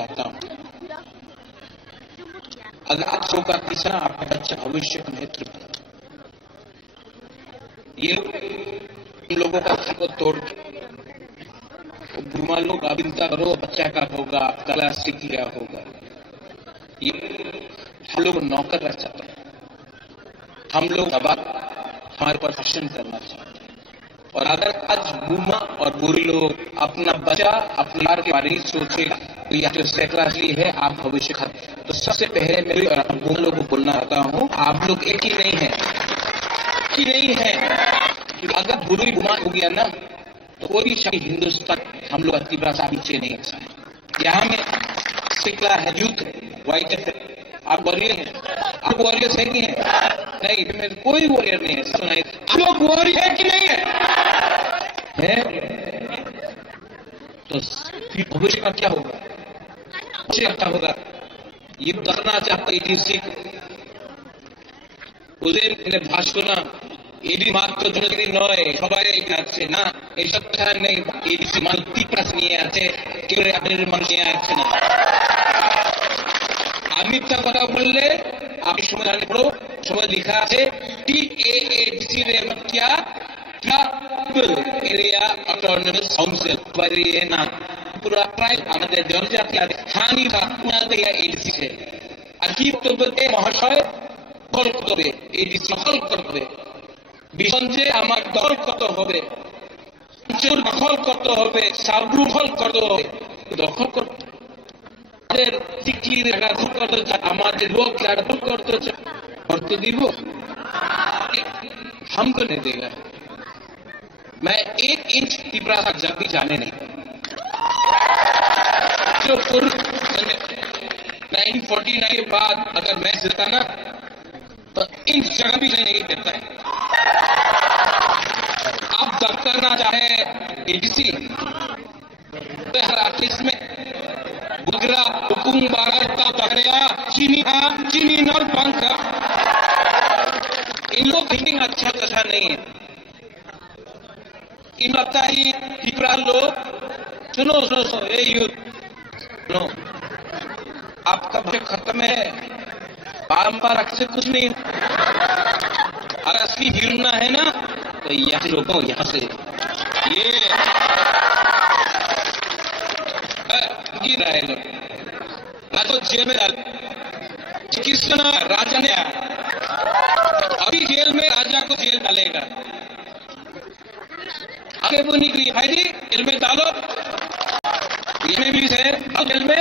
चाहता हूं। अगर आज शो का तीसरा आपका बच्चा भविष्य का नेतृत्व, ये इन लोगों का को तोड़ गुरुमा लोग आप चिंता करो, बच्चा का होगा, आपका क्लास सीख लिया होगा। ये हम लोग नौकर रह चाहते हैं, हम लोग अब हमारे पर शासन करना चाहते हैं। और अगर आज गुरुमा और बुरी लोग अपना बच्चा अपने बार के बारे में सोचेगा तो यह जो सेक्रेटरी है आप भविष्य का, तो सबसे पहले मैं गुरुमा लोगों को बोलना चाहता हूं, आप लोग एक ही नहीं है, कि नहीं है। अगर बुरी गुमा हो गया ना तो कोई शायद हिंदुस्तान हम लोग तीव्र सा पीछे नहीं आ सकते। यहाँ में सिकला है, यूथ वाइट है, आप वॉरियर हैं, आप वॉरियर है कि नहीं? कोई वॉरियर नहीं है, सुनाइए आप लोग वॉरियर है कि नहीं है? तो फिर भविष्य का क्या होगा? क्या होगा? ये करना चाहता इतिहास उदय भाषण एडी मात्र যদি নয় সবাই আছে না, এইসব ছাড়া নেই। এডিসি মাল্টিপ্লাস নিয়ে আছে, কেউ আপনাদের মানুষ নিয়ে আছে না। আমি মিথ্যা কথা বললে আপনি সময় জানলে পড়ো, সময় লেখা আছে TAADC এর क्या এরিয়া অটোনমাস কাউন্সিল বাইরে না পুরা প্রায় আমাদের জনজাতি স্থানীয় আপনাদের এডিসি है। আর কি বলতে মহাশয় কল করবে, এডিসি কল করবে বিসঞ্জে আমার দল কত হবে, দখল কত হবে, সাবরু দখল কত হবে, দখল করতে আমাদের লোক করতে দিব, हमको नहीं देगा। मैं 1 इंच तीव्रा तक जाती जाने नहीं। जो पूर्व 1949 के बाद अगर मैं जीता ना तो इंच जगह भी नहीं देता है। आप जब करना चाहे एडीसी हर आर्टिस्ट में बुगरा हुकुम बागरता तगड़िया चीनी नर पंखा, इन लोग थिंकिंग अच्छा नहीं है। इन लगता है पिपरा लोग सुनो ये यूथ नो, आपका भय खत्म है, बारंबार अक्सर कुछ नहीं। अगर असली हिरना है ना तो यहाँ लोगों यहाँ से ये रहे लोग राजो जेल में चिकित्सा राजा ने अभी जेल में राजा को जेल डालेगा, आगे वो निकली भाई जेल में डालो, ये भी है जेल में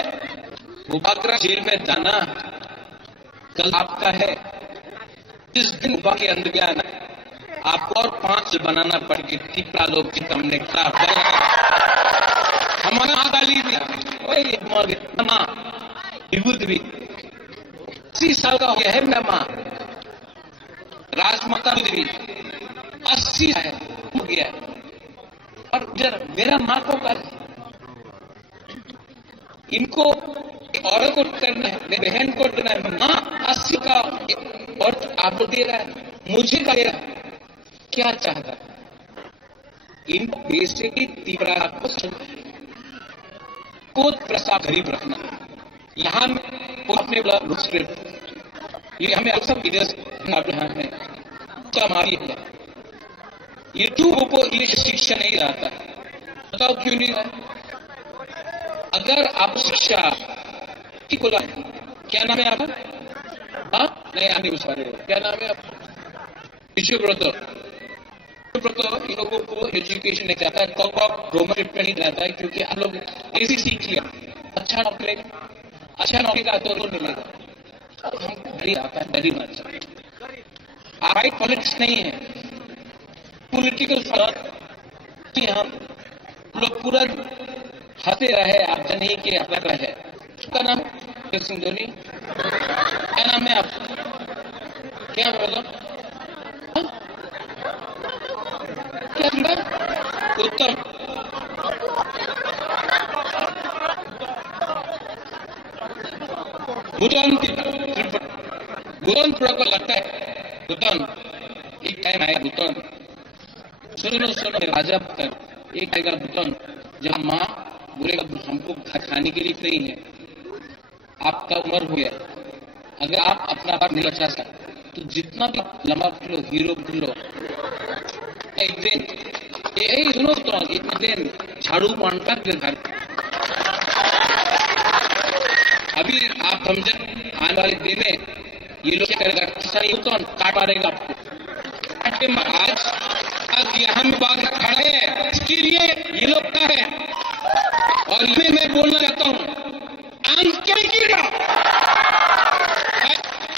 मुबाकरा जेल में जाना कल आपका है। जिस दिन बाकी अंदर गया ना आपको और 5 बनाना पड़ेगी। तीसरा लोग की हमने हमारा हाथ डाली दिया विभूत भी 80 साल का हो गया है मेरा माँ, राजमाता भी 80 है हो गया। और इधर मेरा माँ को कर इनको औरत को करना है, मेरी बहन को करना है, माँ 80 का और आपको दे रहा है, मुझे का दे रहा है, क्या चाहता है? इन बेसिकली तीव्र को प्रसाद गरीब रखना। यहाँ अपने ये हमें अक्सर विदेश है हमारी है, ये लोगों को ये शिक्षा नहीं रहता, बताओ क्यों नहीं रहा? अगर आप शिक्षा की बोला क्या नाम है आपका? हाँ नहीं आने उस बारे क्या नाम है आपका? विश्वव्रत इन लोगों को एजुकेशन नहीं जाता है, रोमन नहीं जाता है क्योंकि आप लोग ऐसी सीख लिया अच्छा नौकरी का तो मिलेगा। अब हम डरी आता है, डरी मत जाए। राइट पॉलिटिक्स नहीं है, पॉलिटिकल हम लोग पूरा हंसे रहे, आप नहीं के अलग रहे। उसका नाम सिंह धोनी, क्या नाम है आप? क्या बोलो उत्तम भूटान थोड़ा को लगता है भूटान एक टाइम आया भूटान सुनो राजा भूटान एक आएगा भूटान जहाँ माँ बोलेगा हमको खाने के लिए नहीं है, आपका उम्र हो गया, अगर आप अपना बात नहीं बचा सकते तो जितना भी लंबा लो, हीरो लो, एक दिन यही सुनो तो इतने दिन झाड़ू मारता है घर। अभी आप समझे आने वाले दिन में ये लोग क्या करेगा, ऐसा ही तो काट मारेगा आपको। आज यहाँ में बात खड़ा है, इसके लिए ये लोग क्या है, और इसमें मैं बोलना चाहता हूँ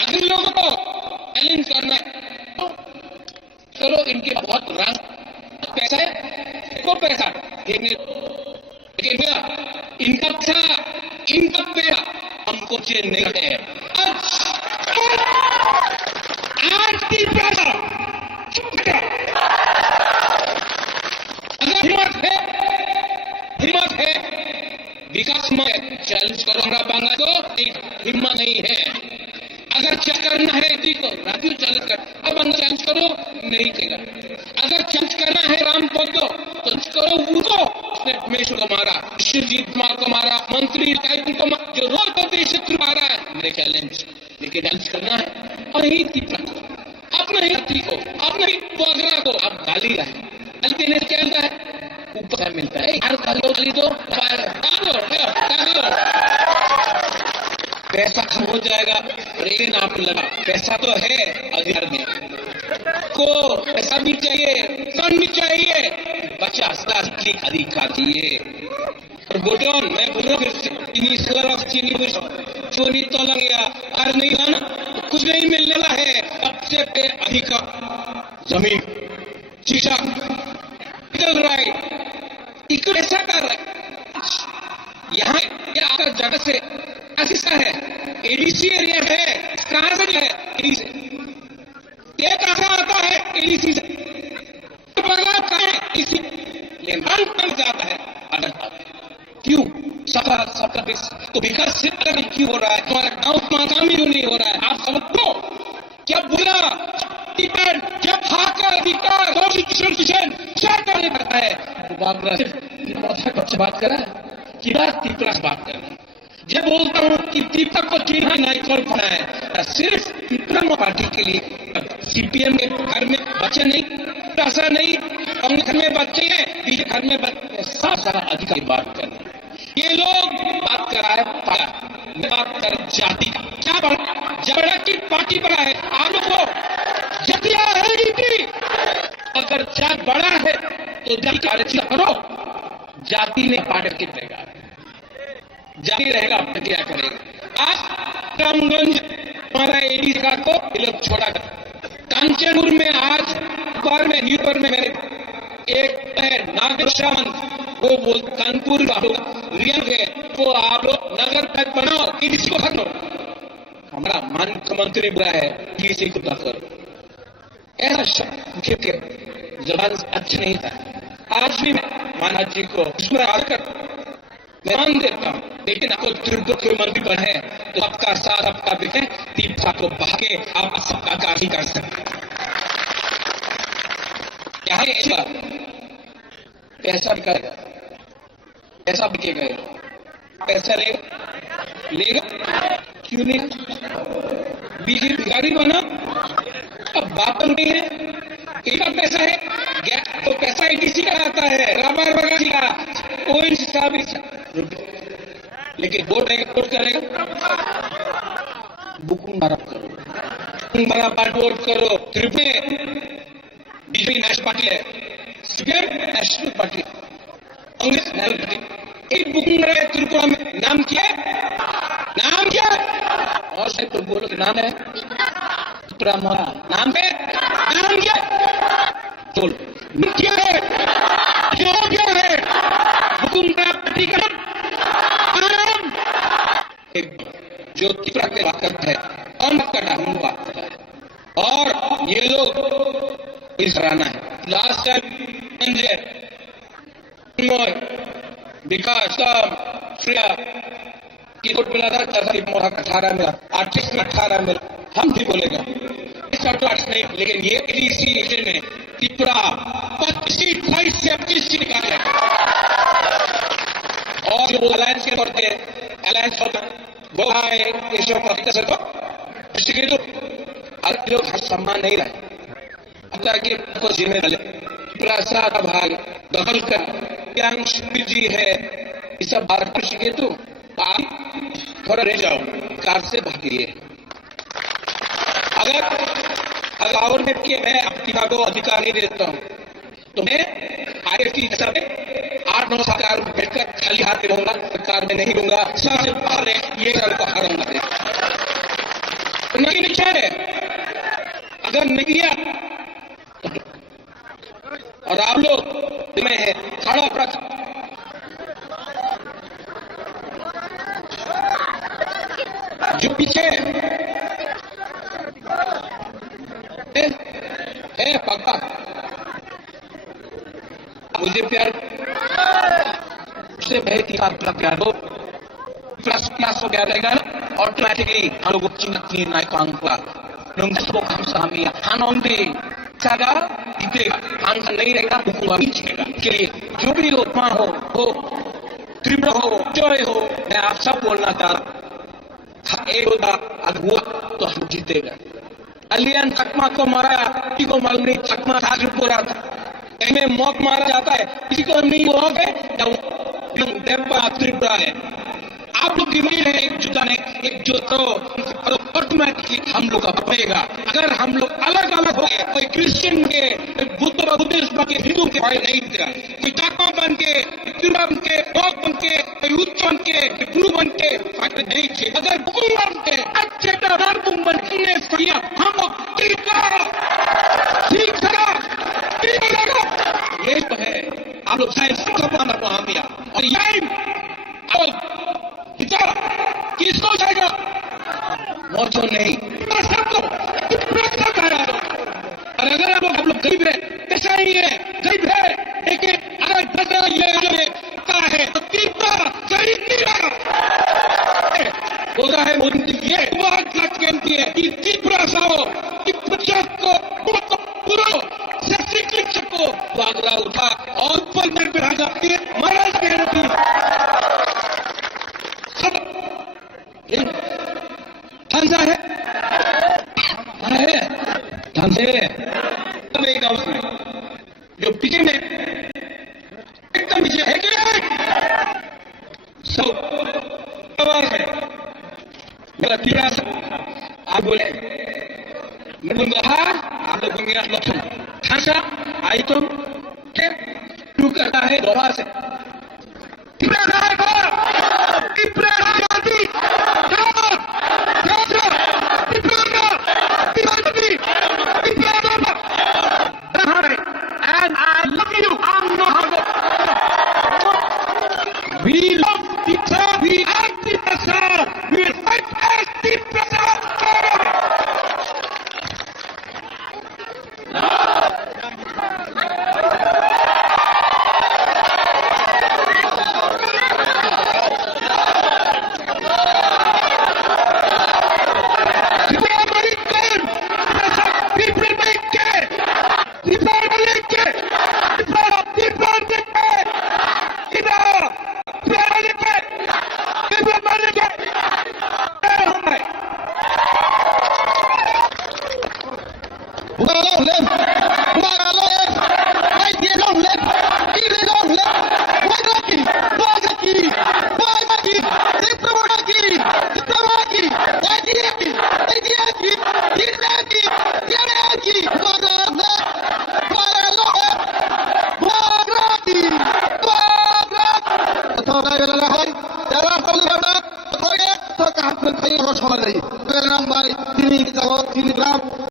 अगर लोगों को चैलेंज करना है, चलो इनके बहुत रंग पैसा है, को पैसा लेकिन इनका पैसा हमको चेंज नहीं है। आज की पैसा अगर हिम्मत है विकास में चैलेंज करो, हमारा बांग्ला तो हिम्मत नहीं है। अगर चेक करना है तो राजू चैलेंज कर, अब बांग्ला चैलेंज करो नहीं करेगा। अगर चेंज करना है राम को तो करो, उनको उसने हमेशा को मारा, विश्वजीत कुमार को मारा, मंत्री को मारा, जो रोज देश मारा है मेरे चैलेंज, लेकिन चैलेंज करना है और यही अपना ही जाति को, अपना ही पोगरा को आप गाली रहे, गाली देने से क्या मिलता है, ऊपर मिलता है यार, गाली तो पैसा कम हो जाएगा, लेकिन आप लगा पैसा तो है अधिकार में को पैसा भी चाहिए, फंड भी चाहिए, 50,000 की अधिकार चाहिए। और बोटन मैं बोल रहा हूँ फिर से चोरी तो लग गया और नहीं लाना तो कुछ नहीं मिलने वाला है। सबसे अधिक जमीन शीशा राइट ऐसा कर रहा है यहाँ आपका जगह से हिस्सा है, एडीसी एरिया है, कहां से है एडीसी, ये कहां आता है एडीसी से, लेकिन जाता है क्यों सबका तो विकास से क्यों हो रहा है, तुम्हारा गांव माकामी क्यों नहीं हो रहा है? आप समझो क्या बुरा जब खाकर विकास करने पड़ता है, बात कर रहा है कि बात कर रहा है। जब बोलता हूं कि दीपक को चिन्ह नहीं खोल पड़ा है, सिर्फ विक्रम पार्टी के लिए सीपीएम के घर में बच्चे नहीं, पैसा नहीं, कांग्रेस घर में बच्चे हैं, बीजेपी घर में बच्चे, सब सारा अधिकारी बात कर रहे हैं। ये लोग बात कर रहा है बात कर जाति का, क्या बड़ा की पार्टी बड़ा है, आप लोग को जतिया है, अगर जात बड़ा है तो जाति का आरक्षण करो, जाति ने पार्टी रहेगा, जारी रहेगा, क्या करेगा। आज रामगंज हमारा एडी का को ये लोग छोड़ा कर, कांचनपुर में आज अखबार में न्यूज़पेपर में मेरे एक है नागर श्रावण, वो बोल कानपुर का रियल है, तो आप लोग नगर तक बनाओ, एडीसी को हटो। हमारा मुख्यमंत्री बुरा है एडीसी को करो, ऐसा शब्द के जबान अच्छा नहीं था। आज भी मैं महाराज जी को मैं मान देता हूं, लेकिन आपको त्रिपुरा मंत्री बने तो सबका साथ सबका भी है, दीपा को भागे आप सबका कार्य कर सकते हैं। यहाँ पैसा बिकेगा, पैसा बिकेगा, पैसा लेगा क्यों नहीं? बीजेपी भिखारी बना, अब बात नहीं है, इनका पैसा है, गैस तो पैसा एडीसी का आता है, रबर बगासी का, कोई हिसाब लेकिन वोट करेगा, बुकिंग बड़ा पार्ट वोट करो, त्रिपुरा बीजेपी नेशनल पार्टी है, CPM national party, Congress national party, एक बुकिंग है त्रिपुरा में, नाम क्या और शायद तो बोलो नाम है त्रिपुरा मोरा, नाम क्या बोल क्या है, क्या है बुकिंग पार्टी का जो त्रिपुरा के बात करता है, कौन बात करता है, बात करता है, और ये लोग इस कराना है। लास्ट टाइम विकास श्रेया की वोट मिला था, 18 मिला, 28 में 18 मिला, हम भी बोलेगा नहीं, लेकिन ये एडीसी में त्रिपुरा 25 से 25 सीट निकाले, और जो अलायंस के पड़ते alliance Boleh esok kita satu begitu अलग लोग सम्मान नहीं रहे अल्लाह के को जिम्मेदारी प्रसाद का भाग दखल कर क्या जी है ये सब बात कर सके तो आप थोड़ा रह जाओ कार से भागिए अगर और के मैं आपकी बात को अधिकार नहीं देता हूं तो मैं आगे की सब 8-9 सरकार बैठकर खाली हाथ रहूंगा सरकार में नहीं दूंगा सबसे पहले ये कर को हराऊंगा नहीं नीचे है अगर नहीं किया और आप लोग में है खड़ा प्रख जो पीछे है पक्का मुझे प्यार उससे बहुत ही प्यार हो प्लस हो गया रहेगा ना ऑटोमेटिकली हम लोग चिन्ह नायकांकला नंगसो kamsahamia hanonde चागा दिखेगा आंसर नहीं रहेगा हुकुम बीचेगा के लिए जो भी हो मां हो त्रिपुरा हो जय हो मैं आप सब बोलना चाह रहा एक होगा अगुआ तो हम जीतेगा अलियन चकमा को मारा किसी को मालूम नहीं चकमा सागर पूरा था में मौत मारा जाता है किसी को नहीं मौत है देवपा त्रिपुरा है आप लोग की मिल है एक जो तो ऑटोमेटिकली हम लोग का पड़ेगा अगर हम लोग अलग अलग हो गए कोई क्रिश्चियन के बुद्धिस्ट बन के हिंदू के भाई नहीं दिया कोई चाकमा बन के त्रिपुरा बन के बौद्ध बन के कोई उच्च बन के गुरु बन के फायदे नहीं थे अगर बुकुम बन के अच्छे तरह बन के सरिया हम लोग ठीक ये तो है आप लोग साइंस को पाना पामिया और यही किसको जाएगा मौजूद नहीं और अगर हम लोग गरीब है कैसा ही है गरीब है लेकिन अगर बदला ये है तो तीसरा गरीब नहीं रहा होता है ये बात कहती है कि त्रिपुरा साओ को पूरा शिक्षक को बागरा उठा और ऊपर में बिठा जाती है महाराज कहती धंधा है तब एक हाउस में जो पीछे में एकदम पीछे है क्या सब आवाज है मेरा पीड़ा आप बोले मैं बोलूंगा हाँ आप लोग बोलेंगे लक्षण खासा आई तुम शुरू करता है दोबारा से And I love you. I'm not. We love Tita. We like Tita. We fight as Tita.